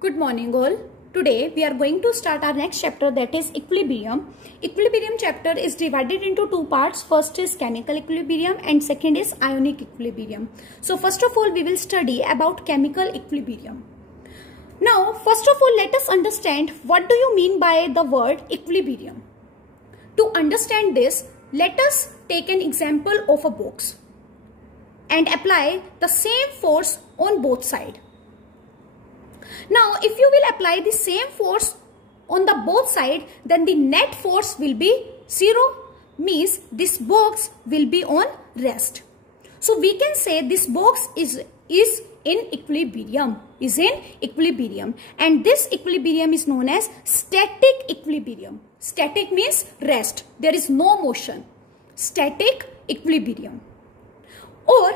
Good morning all. Today we are going to start our next chapter, that is equilibrium. Equilibrium chapter is divided into two parts. First is chemical equilibrium and second is ionic equilibrium. So first of all we will study about chemical equilibrium. Now first of all let us understand what do you mean by the word equilibrium. To understand this, let us take an example of a box and apply the same force on both sides. Now, if you will apply the same force on the both sides, then the net force will be 0, means this box will be on rest. So, we can say this box is in equilibrium, and this equilibrium is known as static equilibrium. Static means rest, there is no motion. Static equilibrium. Or,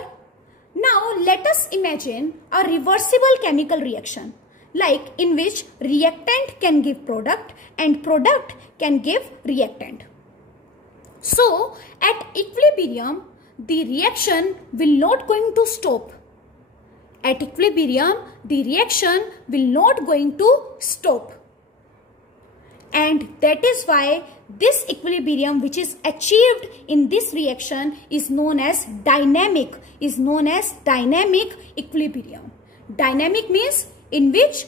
now let us imagine a reversible chemical reaction, like in which reactant can give product and product can give reactant. So at equilibrium the reaction will not going to stop. At equilibrium the reaction will not going to stop. And that is why this equilibrium which is achieved in this reaction is known as dynamic equilibrium. Dynamic means in which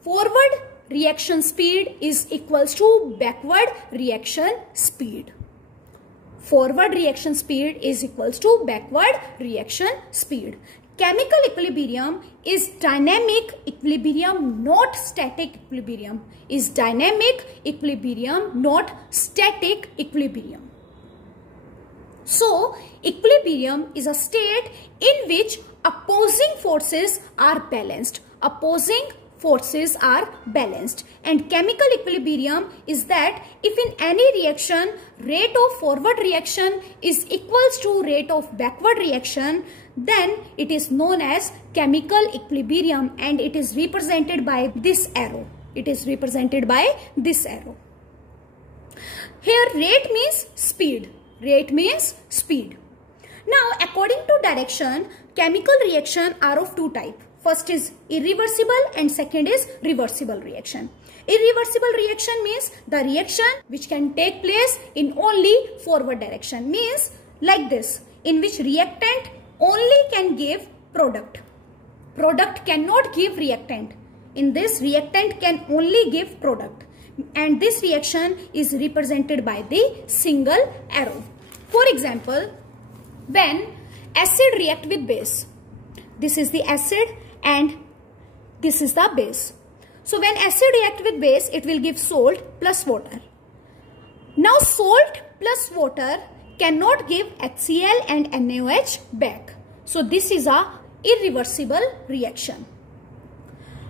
forward reaction speed is equals to backward reaction speed. Forward reaction speed is equals to backward reaction speed. Chemical equilibrium is dynamic equilibrium, not static equilibrium. Is dynamic equilibrium, not static equilibrium. So, equilibrium is a state in which opposing forces are balanced. And chemical equilibrium is that if in any reaction rate of forward reaction is equals to rate of backward reaction, then it is known as chemical equilibrium and it is represented by this arrow. Here rate means speed. Now according to direction, chemical reaction are of two types. First is irreversible and second is reversible reaction. Irreversible reaction means the reaction which can take place in only forward direction, means like this, in which reactant only can give product. Product cannot give reactant. In this, reactant can only give product. And this reaction is represented by the single arrow. For example, when acid react with base, this is the acid and this is the base. So when acid react with base, it will give salt plus water. Now salt plus water cannot give HCl and NaOH back. So this is a irreversible reaction.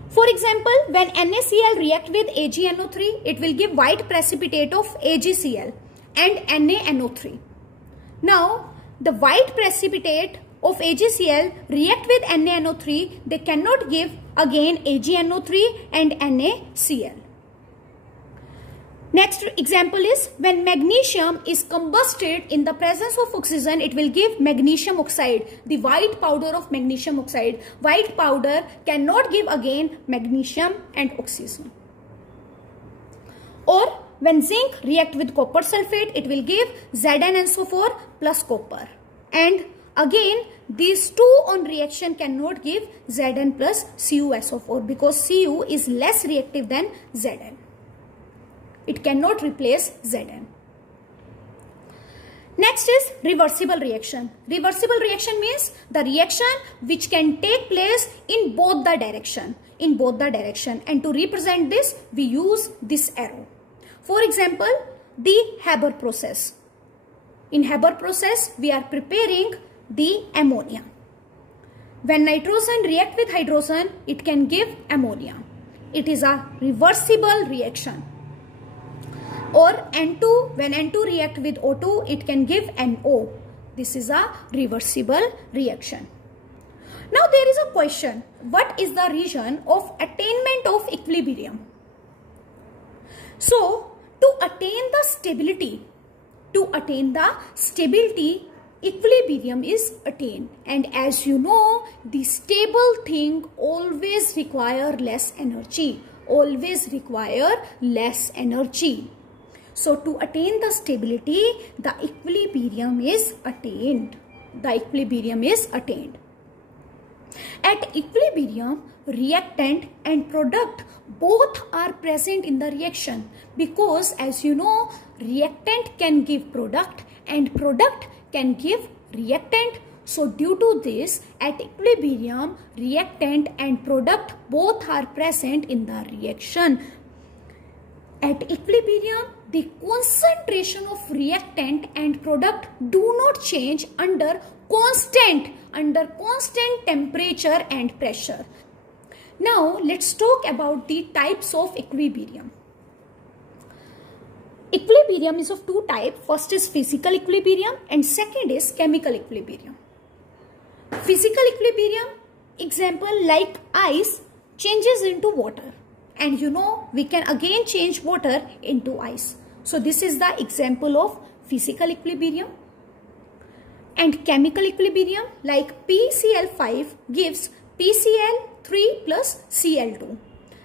For example, when NaCl react with AgNO3, it will give white precipitate of AgCl and NaNO3. Now the white precipitate of AgCl react with NaNO3, they cannot give again AgNO3 and NaCl. Next example is when magnesium is combusted in the presence of oxygen, it will give magnesium oxide, the white powder of magnesium oxide. White powder cannot give again magnesium and oxygen. Or when zinc react with copper sulfate, it will give ZnSO4 plus copper. And again, these two on reaction cannot give Zn plus CuSO4 because Cu is less reactive than Zn. It cannot replace Zn. Next is reversible reaction. Reversible reaction means the reaction which can take place in both the direction. And to represent this, we use this arrow. For example, the Haber process. In Haber process, we are preparing the ammonia. When nitrogen react with hydrogen, it can give ammonia. It is a reversible reaction. Or N2, when N2 react with O2, it can give NO. This is a reversible reaction. Now there is a question, what is the region of attainment of equilibrium? So to attain the stability, equilibrium is attained. And as you know, the stable thing always require less energy. Always require less energy. So to attain the stability, the equilibrium is attained. The equilibrium is attained. At equilibrium, reactant and product both are present in the reaction, because as you know, reactant can give product and product can give reactant. So due to this, at equilibrium, reactant and product both are present in the reaction. At equilibrium, the concentration of reactant and product do not change under constant temperature and pressure. Now let's talk about the types of equilibrium. Equilibrium is of two types. First is physical equilibrium and second is chemical equilibrium. Physical equilibrium, example like ice changes into water, and you know we can again change water into ice. So this is the example of physical equilibrium. And chemical equilibrium, like PCl5 gives PCl3 plus Cl2.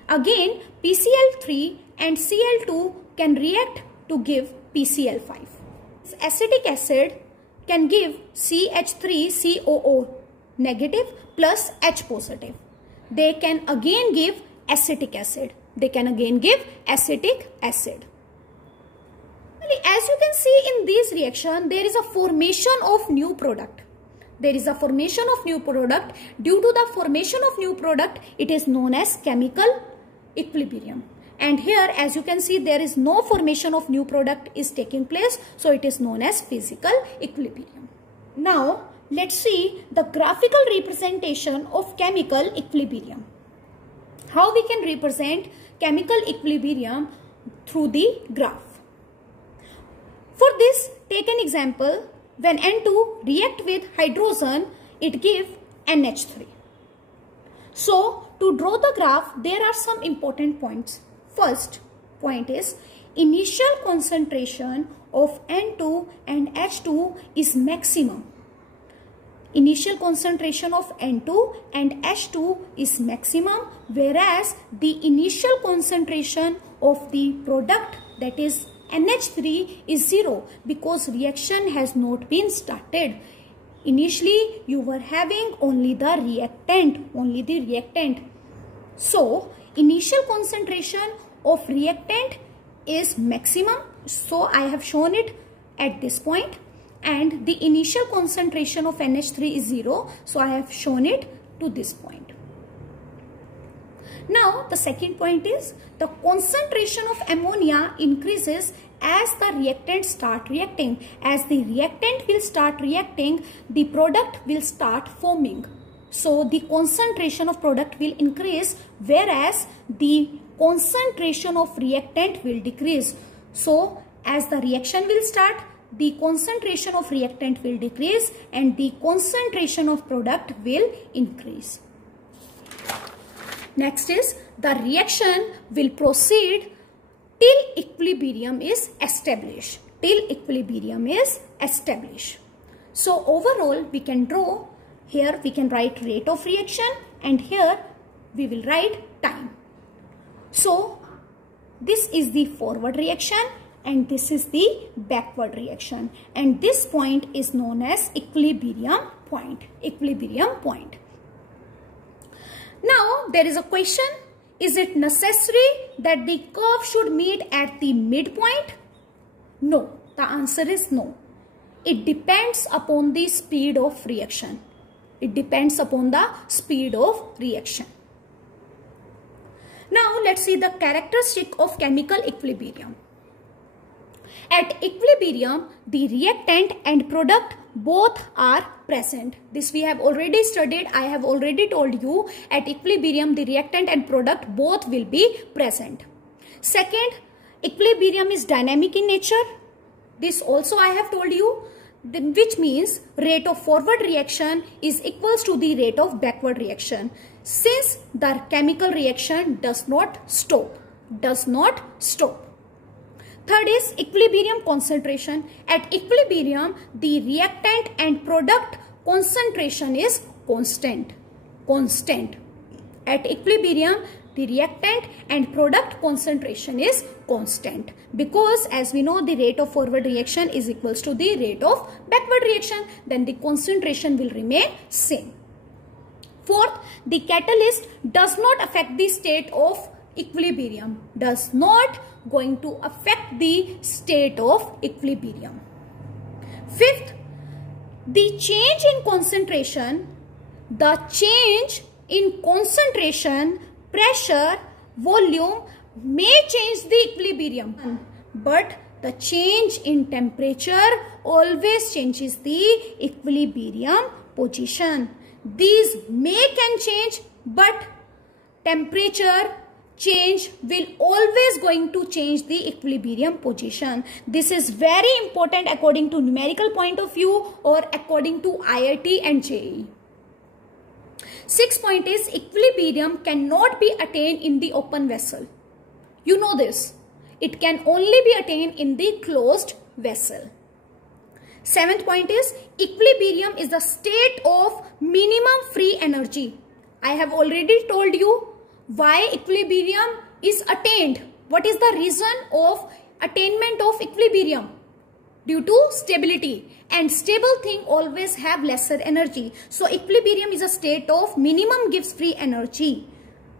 Again, PCl3 and Cl2 can react to give PCl5. Acetic acid can give CH3COO negative plus H positive. They can again give acetic acid. They can again give acetic acid. As you can see in this reaction, there is a formation of new product. There is a formation of new product. Due to the formation of new product, it is known as chemical equilibrium. And here, as you can see, there is no formation of new product is taking place. So it is known as physical equilibrium. Now, let's see the graphical representation of chemical equilibrium. How we can represent chemical equilibrium through the graph. For this, take an example. When N2 react with hydrogen, it gives NH3. So, to draw the graph, there are some important points. First point is, initial concentration of N2 and H2 is maximum. Initial concentration of N2 and H2 is maximum, whereas the initial concentration of the product, that is NH3, is 0 because reaction has not been started. Initially, you were having only the reactant. So, initial concentration of reactant is maximum. So, I have shown it at this point. And the initial concentration of NH3 is 0. So, I have shown it to this point. Now, the second point is the concentration of ammonia increases as the reactant start reacting. As the reactant will start reacting, the product will start forming. So, the concentration of product will increase, whereas the concentration of reactant will decrease. So, as the reaction will start, the concentration of reactant will decrease and the concentration of product will increase. Next is the reaction will proceed till equilibrium is established. Till equilibrium is established. So overall we can draw, here we can write rate of reaction and here we will write time. So this is the forward reaction and this is the backward reaction, and this point is known as equilibrium point. Equilibrium point. Now there is a question, is it necessary that the curve should meet at the midpoint? No, the answer is no. It depends upon the speed of reaction. It depends upon the speed of reaction. Now let's see the characteristic of chemical equilibrium. At equilibrium, the reactant and product both are present. This we have already studied. I have already told you, at equilibrium the reactant and product both will be present. Second, equilibrium is dynamic in nature. This also I have told you, which means rate of forward reaction is equals to the rate of backward reaction, since the chemical reaction does not stop. Third is equilibrium concentration. At equilibrium, the reactant and product concentration is constant. At equilibrium, the reactant and product concentration is constant, because as we know, the rate of forward reaction is equals to the rate of backward reaction. Then the concentration will remain same. Fourth, the catalyst does not affect the state of equilibrium. Does not going to affect the state of equilibrium. Fifth, the change in concentration, pressure, volume may change the equilibrium, but the change in temperature always changes the equilibrium position. These can change, but temperature change will always going to change the equilibrium position. This is very important according to numerical point of view or according to IIT and JEE. Sixth point is equilibrium cannot be attained in the open vessel. You know this. It can only be attained in the closed vessel. Seventh point is equilibrium is the state of minimum free energy. I have already told you why equilibrium is attained. What is the reason of attainment of equilibrium? Due to stability, and stable thing always have lesser energy. So equilibrium is a state of minimum gives free energy.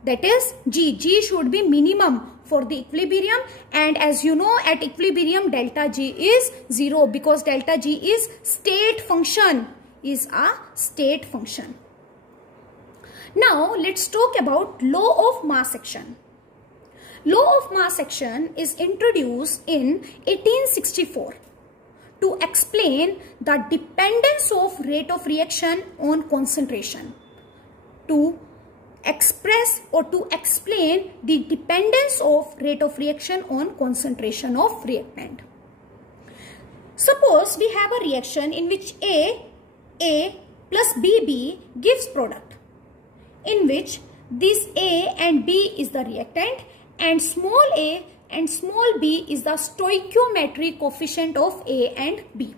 That is G. G should be minimum for the equilibrium, and as you know, at equilibrium delta G is 0 because delta G is state function, Now let's talk about law of mass action. Law of mass action is introduced in 1864 to explain the dependence of rate of reaction on concentration. To express or to explain the dependence of rate of reaction on concentration of reactant. Suppose we have a reaction in which A plus B gives product, in which this A and B is the reactant and small a and small b is the stoichiometric coefficient of A and B.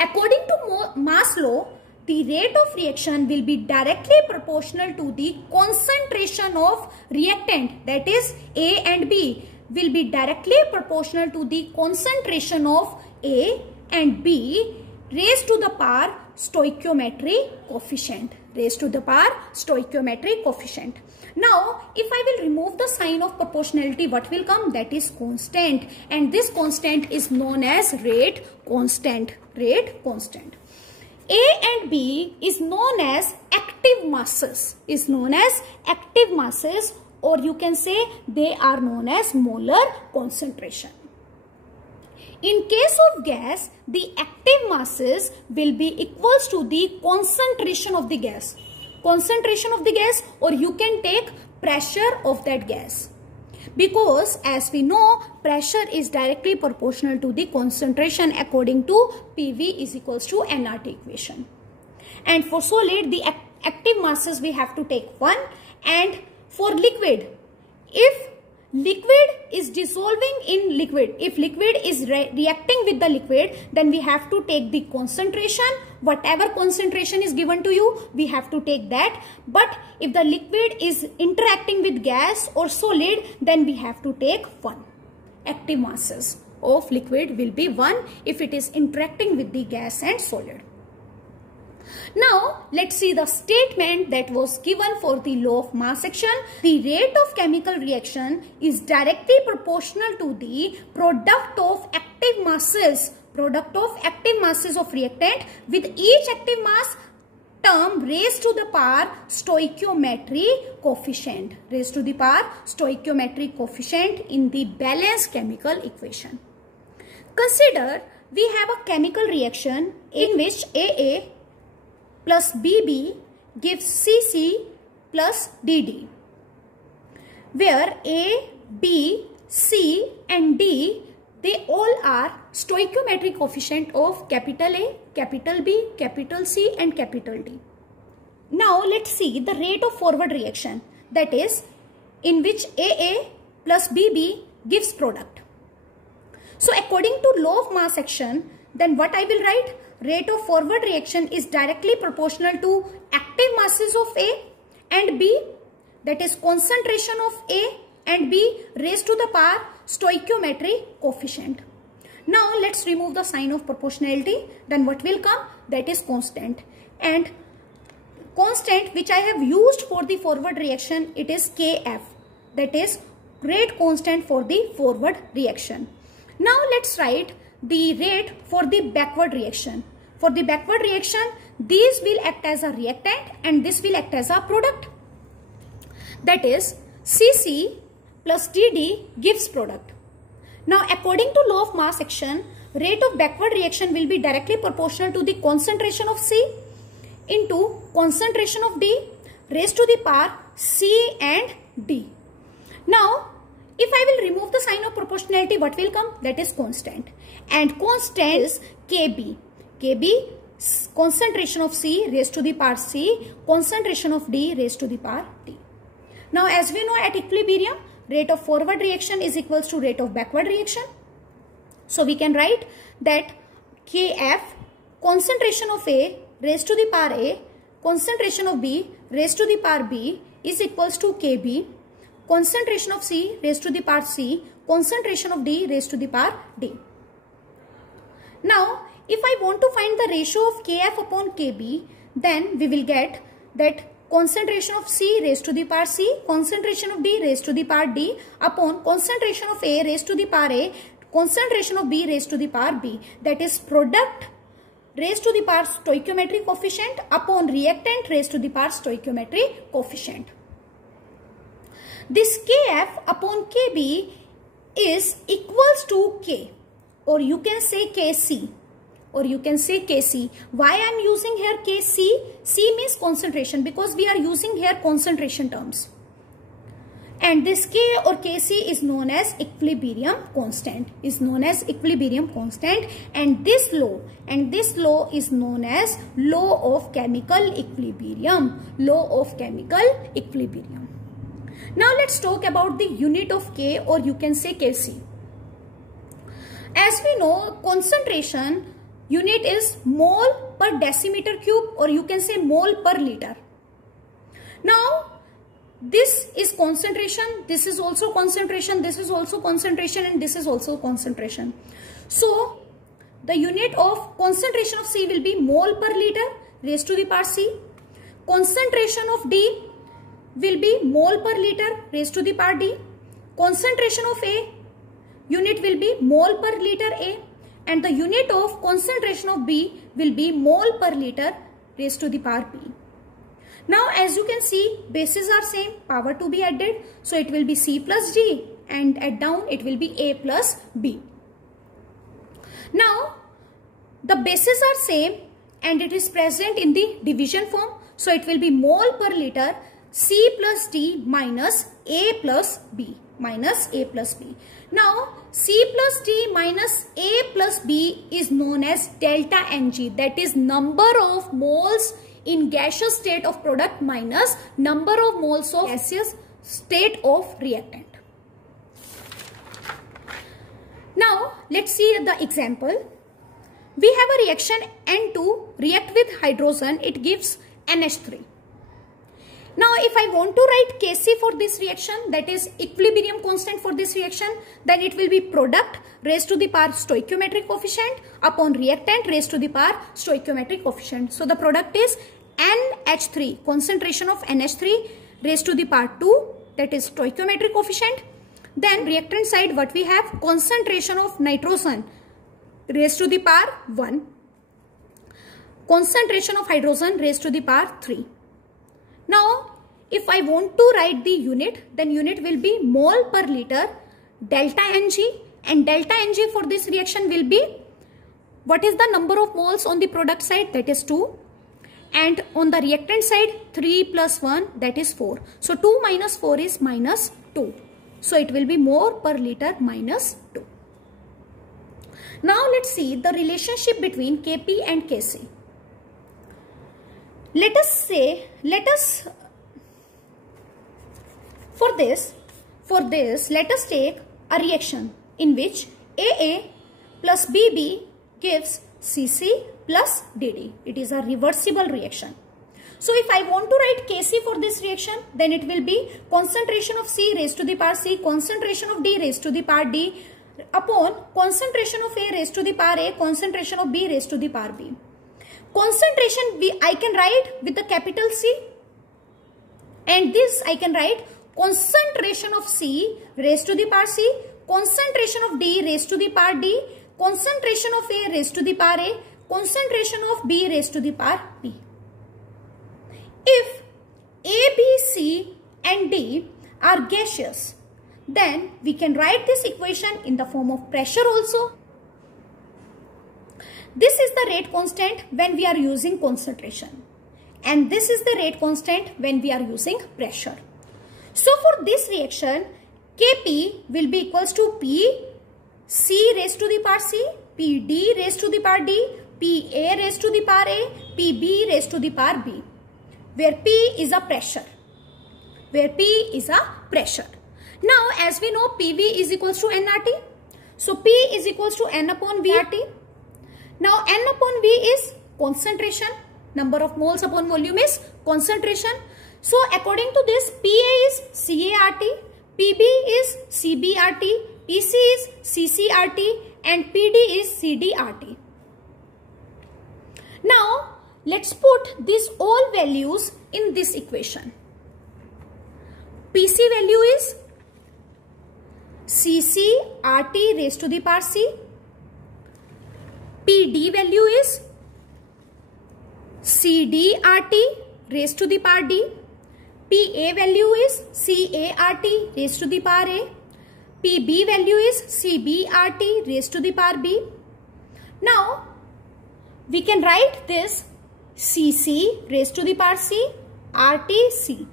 According to mass law, the rate of reaction will be directly proportional to the concentration of reactant, that is A and B will be directly proportional to the concentration of A and B raised to the power stoichiometric coefficient. Now, if I will remove the sign of proportionality, what will come? That is constant, and this constant is known as rate constant. A and B is known as active masses, or you can say they are known as molar concentration. In case of gas, the active masses will be equals to the concentration of the gas. Or you can take pressure of that gas. Because as we know, pressure is directly proportional to the concentration according to PV is equals to nRT equation. And for solid, the active masses we have to take 1. And for liquid, if liquid is dissolving in liquid, if liquid is reacting with the liquid, then we have to take the concentration. Whatever concentration is given to you, we have to take that. But if the liquid is interacting with gas or solid, then we have to take 1. Active masses of liquid will be 1 if it is interacting with the gas and solid. Now, let's see the statement that was given for the law of mass action. The rate of chemical reaction is directly proportional to the product of active masses of reactant with each active mass term raised to the power stoichiometric coefficient, in the balanced chemical equation. Consider we have a chemical reaction in which AA plus BB gives CC plus DD, where A, B, C and D, they all are stoichiometric coefficient of capital A, capital B, capital C and capital D. Now let's see the rate of forward reaction, that is in which AA plus BB gives product. So according to law of mass action, then what I will write? Rate of forward reaction is directly proportional to active masses of A and B, that is concentration of A and B raised to the power stoichiometry coefficient. Now let's remove the sign of proportionality. Then what will come? That is constant. And constant which I have used for the forward reaction, it is Kf, that is rate constant for the forward reaction. Now let's write the rate for the backward reaction. For the backward reaction, these will act as a reactant and this will act as a product. That is Cc plus Dd gives product. Now according to law of mass action, rate of backward reaction will be directly proportional to the concentration of C into concentration of D raised to the power C and D. Now if I will remove the sign of proportionality, what will come? That is constant. And constant is Kb. Kb, concentration of C raised to the power C, concentration of D raised to the power D. Now as we know, at equilibrium, rate of forward reaction is equals to rate of backward reaction. So we can write that Kf, concentration of A raised to the power A, concentration of B raised to the power B is equals to Kb, concentration of C raised to the power C, concentration of D raised to the power D. Now, if I want to find the ratio of Kf upon Kb, then we will get that concentration of C raised to the power C, concentration of D raised to the power D upon concentration of A raised to the power A, concentration of B raised to the power B. That is product raised to the power stoichiometry coefficient upon reactant raised to the power stoichiometry coefficient. This Kf upon Kb is equals to K, or you can say Kc, or you can say Kc. Why I am using here Kc? C means concentration, because we are using here concentration terms. And this K or Kc is known as equilibrium constant, and this law is known as law of chemical equilibrium, Now let's talk about the unit of K, or you can say Kc. As we know, concentration unit is mole per decimeter cube, or you can say mole per liter. Now this is concentration, this is also concentration, this is also concentration, and this is also concentration. So the unit of concentration of C will be mole per liter raised to the power C. Concentration of D will be mole per liter raised to the power D. Concentration of A unit will be mole per liter A, and the unit of concentration of B will be mole per liter raised to the power B. Now as you can see, bases are same, power to be added, so it will be C plus D, and at down it will be A plus B. Now the bases are same and it is present in the division form, so it will be mole per liter C plus D minus A plus B, Now C plus D minus A plus B is known as delta Ng, that is number of moles in gaseous state of product minus number of moles of gaseous state of reactant. Now let's see the example. We have a reaction N2 react with hydrogen, it gives NH3. Now if I want to write Kc for this reaction, that is equilibrium constant for this reaction, then it will be product raised to the power stoichiometric coefficient upon reactant raised to the power stoichiometric coefficient. So the product is NH3, concentration of NH3 raised to the power 2, that is stoichiometric coefficient. Then reactant side, what we have? Concentration of nitrogen raised to the power 1, concentration of hydrogen raised to the power 3. Now if I want to write the unit, then unit will be mole per liter delta Ng, and delta Ng for this reaction will be, what is the number of moles on the product side? That is 2, and on the reactant side 3 plus 1, that is 4. So 2 minus 4 is minus 2. So it will be mole per liter minus 2. Now let's see the relationship between Kp and Kc. For this, let us take a reaction in which AA plus BB gives CC plus DD. It is a reversible reaction. So if I want to write Kc for this reaction, then it will be concentration of C raised to the power C, concentration of D raised to the power D upon concentration of A raised to the power A, concentration of B raised to the power B. Concentration B I can write with the capital C, and this I can write concentration of C raised to the power C, concentration of D raised to the power D, concentration of A raised to the power A, concentration of B raised to the power B. If A, B, C and D are gaseous, then we can write this equation in the form of pressure also. This is the rate constant when we are using concentration, and this is the rate constant when we are using pressure. So for this reaction, Kp will be equals to P C raised to the power C, P D raised to the power D, P A raised to the power A, P B raised to the power B, where P is a pressure. Now as we know, PV is equals to nRT. So P is equals to N upon VRT. Now N upon V is concentration. Number of moles upon volume is concentration. So according to this, PA is CART, PB is CBRT, PC is CCRT and PD is CDRT. Now let's put these all values in this equation. PC value is CCRT raised to the power C. PD value is CDRT raised to the power D. PA value is CART raised to the power A. PB value is CBRT raised to the power B. Now we can write this CC raised to the power C, RTC,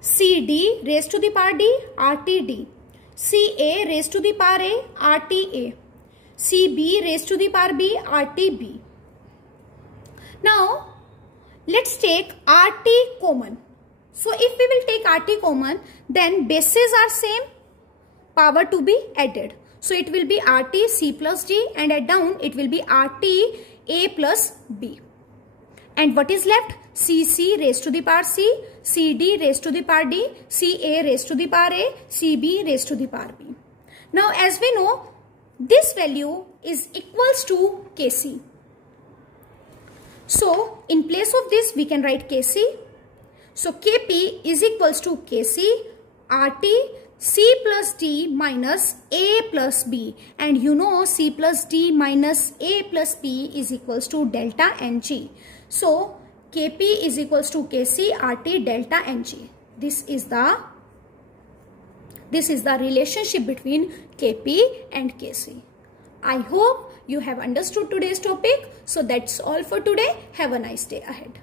CD raised to the power D, RTD, CA raised to the power A, RTA, CB raised to the power B, RTB. Now let's take RT common. So if we will take RT common, then bases are same, power to be added. So it will be RT C plus D, and at down it will be RT A plus B. And what is left? CC raised to the power C, CD raised to the power D, CA raised to the power A, CB raised to the power B. Now as we know, this value is equals to Kc. So in place of this we can write Kc. So Kp is equals to Kc RT C plus D minus A plus B, and you know C plus D minus A plus B is equals to delta Ng. So Kp is equals to Kc RT delta Ng. This is the relationship between Kp and Kc. I hope you have understood today's topic. So that's all for today. Have a nice day ahead.